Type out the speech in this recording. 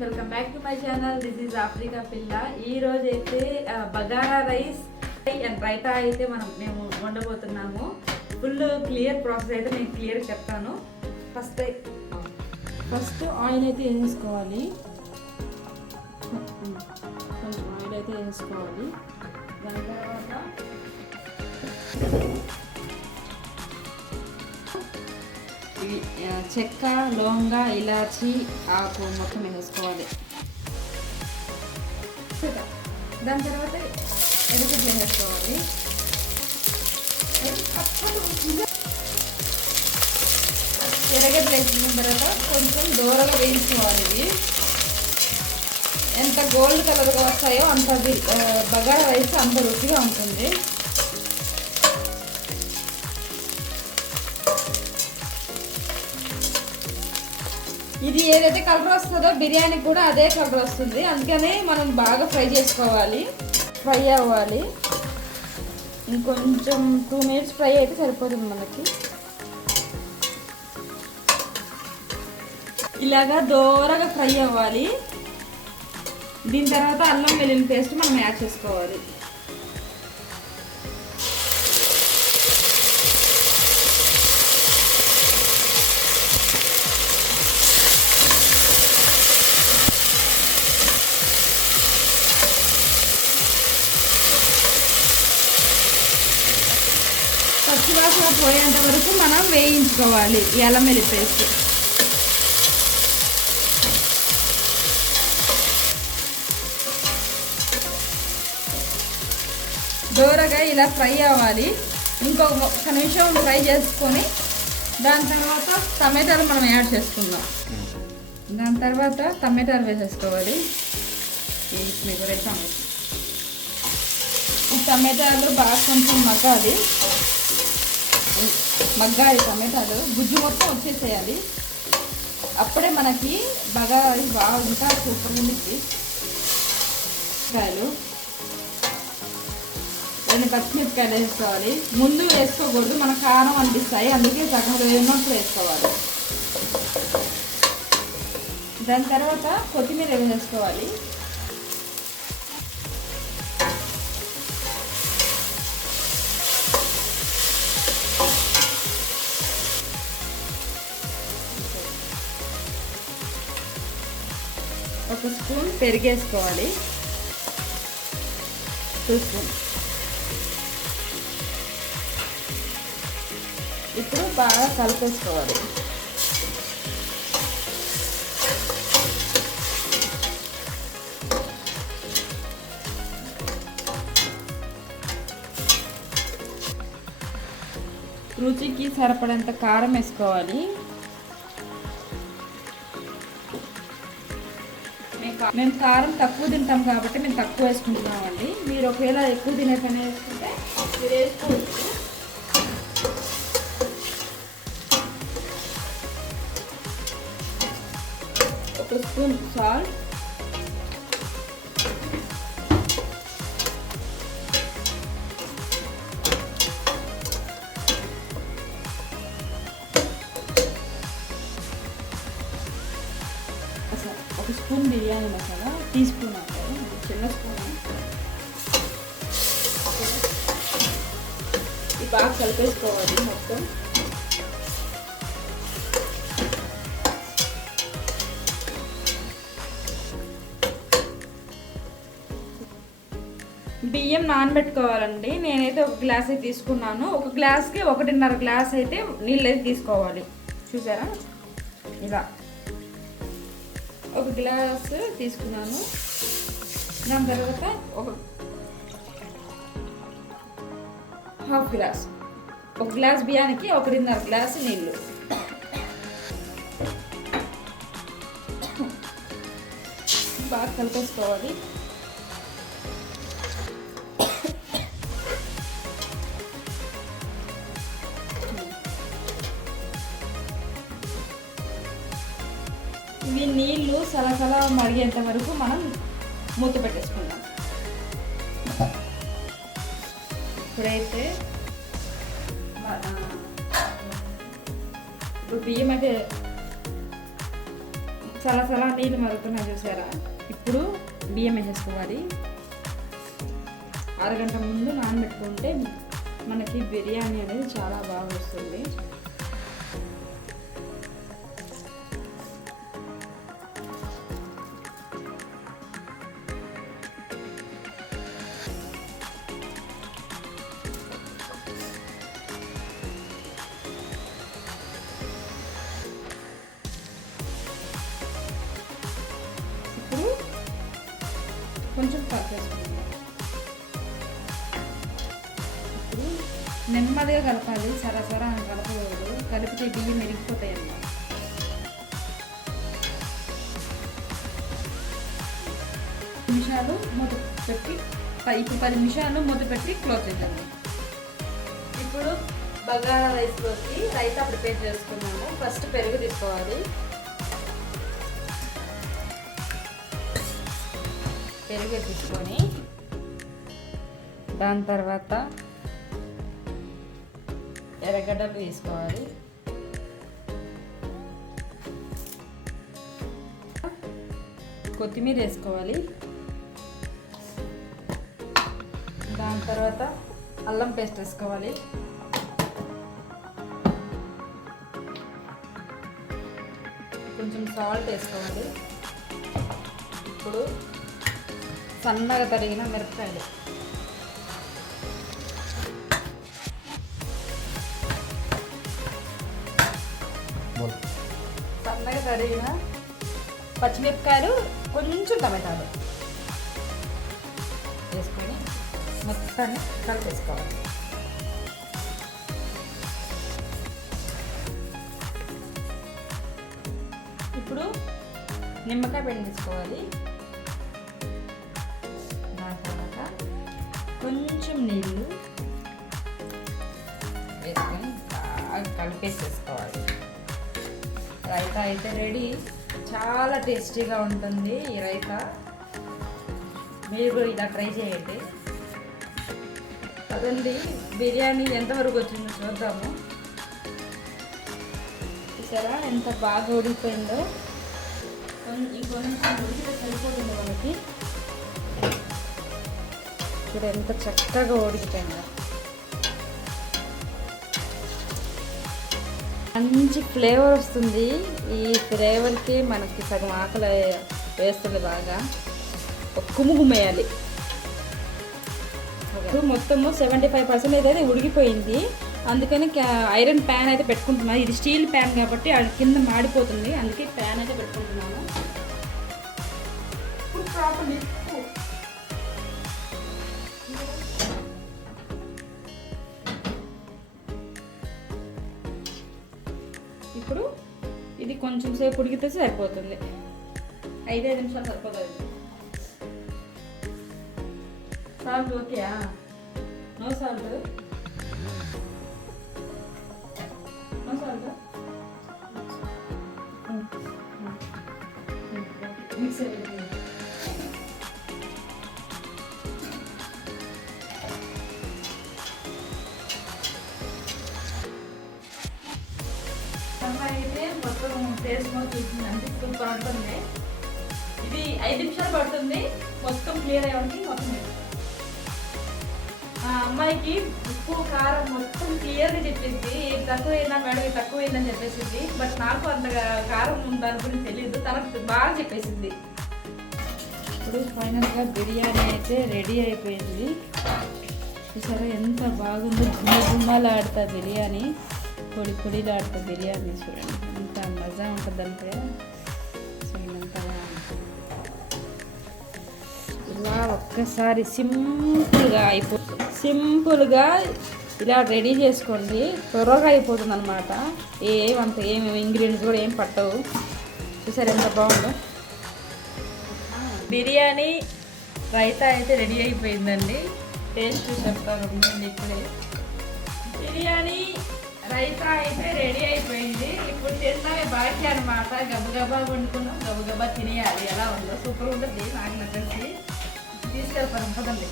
Welcome back to my channel this is Africa పిల్ల ఈ రోజు అయితే బగారా రైస్ అండ్ రైతా అయితే మనం మేము వండబోతున్నాము. ఫుల్ క్లియర్ ప్రాసెస్ అయితే నేను క్లియర్ చెప్తాను. ఫస్ట్ ఫస్ట్ ఆయిల్ అయితే వేసుకోవాలి. కొంచెం ఆయిల్ అయితే వేసుకోవాలి. దాని తర్వాత చెక్క లవంగ ఇలాచి ఆకు మొత్తం వేసుకోవాలి దాని తర్వాత ఎరగడ్డ వేసుకోవాలి ఎర్రగడ్డలు వేసిన తర్వాత కొంచెం దూరగా వేయించుకోవాలి ఇవి ఎంత గోల్డ్ కలర్గా వస్తాయో అంత బగారా వేస్తే అంత రుచిగా ఉంటుంది ఏదైతే కలర్ వస్తుందో బిర్యానీకి కూడా అదే కలర్ వస్తుంది. అందుకని మనం బాగా ఫ్రై చేసుకోవాలి. ఫ్రై అవ్వాలి. ఇంకొంచెం టూ మినిట్స్ ఫ్రై అయితే సరిపోతుంది మనకి. ఇలాగా దోరగా ఫ్రై అవ్వాలి. దీని తర్వాత అల్లం వెల్లుల్లి పేస్ట్ మనం యాడ్ చేసుకోవాలి. పోయేంత వరకు మనం వేయించుకోవాలి ఈ అల్లం పేస్ట్. దోరగా ఇలా ఫ్రై అవ్వాలి. ఇంకొక ఒక్క నిమిషం ఫ్రై చేసుకొని దాని తర్వాత టమాటాలు మనం యాడ్ చేసుకుందాం. దాని తర్వాత టమాటాలు వేసేసుకోవాలి. ఈ టమాటాలు బాగా కొంచెం మగ్గాలి. మగ్గాయి టమాటాలు. గుజ్జు మొత్తం వచ్చేసేయాలి. అప్పుడే మనకి బాగా బాగా ఇంకా సూపర్ ఉంది కాయలు రెండు పచ్చిమిరపకాయలు వేసుకోవాలి. ముందు వేసుకోకూడదు మన కారం అనిపిస్తాయి. అందుకే సగం వేసినప్పుడు వేసుకోవాలి. దాని తర్వాత కొత్తిమీర వేసుకోవాలి. ఒక స్పూన్ పెరిగేసుకోవాలి. Two spoon. ఇప్పుడు బాగా కలిపేసుకోవాలి రుచికి సరిపడంత కారం వేసుకోవాలి. మేము కారం తక్కువ తింటాం కాబట్టి మేము తక్కువ వేసుకుంటున్నామండి. మీరు ఒకవేళ ఎక్కువ తినే పని వేసుకుంటే మీరు వేసుకోవచ్చు. ఒక స్పూన్ సాల్ట్ ఒక spoon biryani masala teaspoon అంటారు చిన్న స్పూన్ ఇది బాగా కలిపేసుకోవాలి మొత్తం. బియ్యం నానబెట్టుకోవాలండి. నేనైతే ఒక గ్లాస్ అయితే తీసుకున్నాను. ఒక గ్లాస్కి ఒకటిన్నర గ్లాస్ అయితే నీళ్ళు అయితే తీసుకోవాలి. చూసారా? ఇలా. ఒక గ్లాస్ తీసుకున్నాను. దాని తర్వాత ఒక హాఫ్ గ్లాస్. ఒక గ్లాస్ బియ్యానికి ఒకటిన్నర గ్లాస్ నీళ్ళు. బాగా కలిపేసుకోవాలి ఇవి నీళ్ళు సలసల మరిగేంత వరకు మనం మూత పెట్టేసుకుందాం. ఇప్పుడైతే ఇప్పుడు బియ్యం అయితే చాలా నీళ్ళు మరుగుతున్నా చూసారా? ఇప్పుడు బియ్యం వేసేసుకోవాలి. అరగంట ముందు నానబెట్టుకుంటే మనకి బిర్యానీ అనేది చాలా బాగా వస్తుంది. ఇప్పుడు నెమ్మదిగా కలపాలి సరసరా అని కలపకూడదు. కలిపితే బియ్యం ఎరిగిపోతాయి అన్నమాట నిమిషాలు మూత పెట్టి ఇప్పుడు పది నిమిషాలు మూత పెట్టి క్లోజ్ చేద్దాము. ఇప్పుడు బగారా రైస్లోకి రైతా ప్రిపేర్ చేసుకున్నాము ఫస్ట్ పెరుగు తీసుకోవాలి. పెరుగు తీసుకొని దాని తర్వాత ఎర్రగడ్డలు వేసుకోవాలి. కొత్తిమీర వేసుకోవాలి. దాని తర్వాత అల్లం పేస్ట్ వేసుకోవాలి. కొంచెం సాల్ట్ వేసుకోవాలి. ఇప్పుడు సన్నగా తరిగిన మిరపకాయలు. సన్నగా తరిగిన పచ్చిమిరపకాయలు కొంచెం టమాటాలు. వేసుకొని మొత్తాన్ని కలిపేసుకోవాలి. ఇప్పుడు నిమ్మకాయ పిండి తీసుకోవాలి. నీళ్ళు. వేసుకొని బాగా కలిపేసేసుకోవాలి. రైతా అయితే రెడీ. చాలా టేస్టీగా ఉంటుంది ఈ రైతా. మీరు కూడా ఇలా ట్రై చేయండి. అదండి బిర్యానీ ఎంతవరకు వచ్చిందో చూద్దాము. చూసారా? ఎంత బాగా ఉడిపోయిందో కొం- ఇంకొంచెం ఉడికితే సరిపోతుంది మనకి చూడు ఎంత చక్కగా ఉడికిపోయిందో మంచి ఫ్లేవర్ వస్తుంది. ఈ ఫ్లేవర్కి మనకి సగం ఆకలి వేస్తుంది బాగా. ఇప్పుడు మొత్తము సెవెంటీ ఫైవ్ పర్సెంట్ అయితే ఉడికిపోయింది. అందుకని ఐరన్ ప్యాన్ అయితే పెట్టుకుంటున్నాను. ఇది స్టీల్ ప్యాన్ కాబట్టి అది కింద మాడిపోతుంది. అందుకే ప్యాన్ అయితే పెట్టుకుంటున్నాను. Properly. ఇప్పుడు ఇది కొంచెం సేపు ఉడికితే సరిపోతుంది. ఐదైదు నిమిషాలు సరిపోతుంది. Salt ఓకేయా no salt? No salt? Mix అయితే మొత్తం టేస్ట్ మొత్తం చూసింది అంటే సూపర్ ఉంటుంది ఇది ఐదు నిమిషాలు పడుతుంది మొత్తం క్లియర్ అయ్యడానికి మొత్తం ఆ అమ్మాయికి ఉప్పు కారం మొత్తం క్లియర్గా చెప్పేసి ఏది తక్కువైందా మేడం ఇది తక్కువైందని చెప్పేసింది. బట్ నాకు అంతగా కారం దాని గురించి తెలియదు తనకు బాగా చెప్పేసింది. ఇప్పుడు ఫైనల్గా బిర్యానీ అయితే రెడీ అయిపోయింది. చూసారా ఎంత బాగుందో గుమ్మ గుమ్మలాడుతా బిర్యానీ. పొడి పొడి పొడిలాడుతా బిర్యానీ చూడండి అంత మజా ఉంటుందంటే చూడండి ఇలా ఒక్కసారి సింపుల్గా అయిపోతుంది సింపుల్గా ఇలా రెడీ చేసుకోండి త్వరగా అయిపోతుంది అనమాట ఏమంత ఏమి ఇంగ్రీడియంట్స్ కూడా ఏం పట్టవు చూసారు ఎంత బాగుందో బిర్యానీ రైతా అయితే రెడీ అయిపోయిందండి టేస్ట్ చెప్తారు ఉండండి ఇప్పుడే బిర్యానీ రైతా అయితే రెడీ అయిపోయింది. ఇప్పుడు తిన్నామే బాకీ అనమాట గబగబా వండుకున్నాం. గబగబా తినేయాలి. ఎలా ఉందో సూపర్ ఉంటుంది. నాకు నచ్చేసి తీసుకెళ్ళిపోతాం పదండి.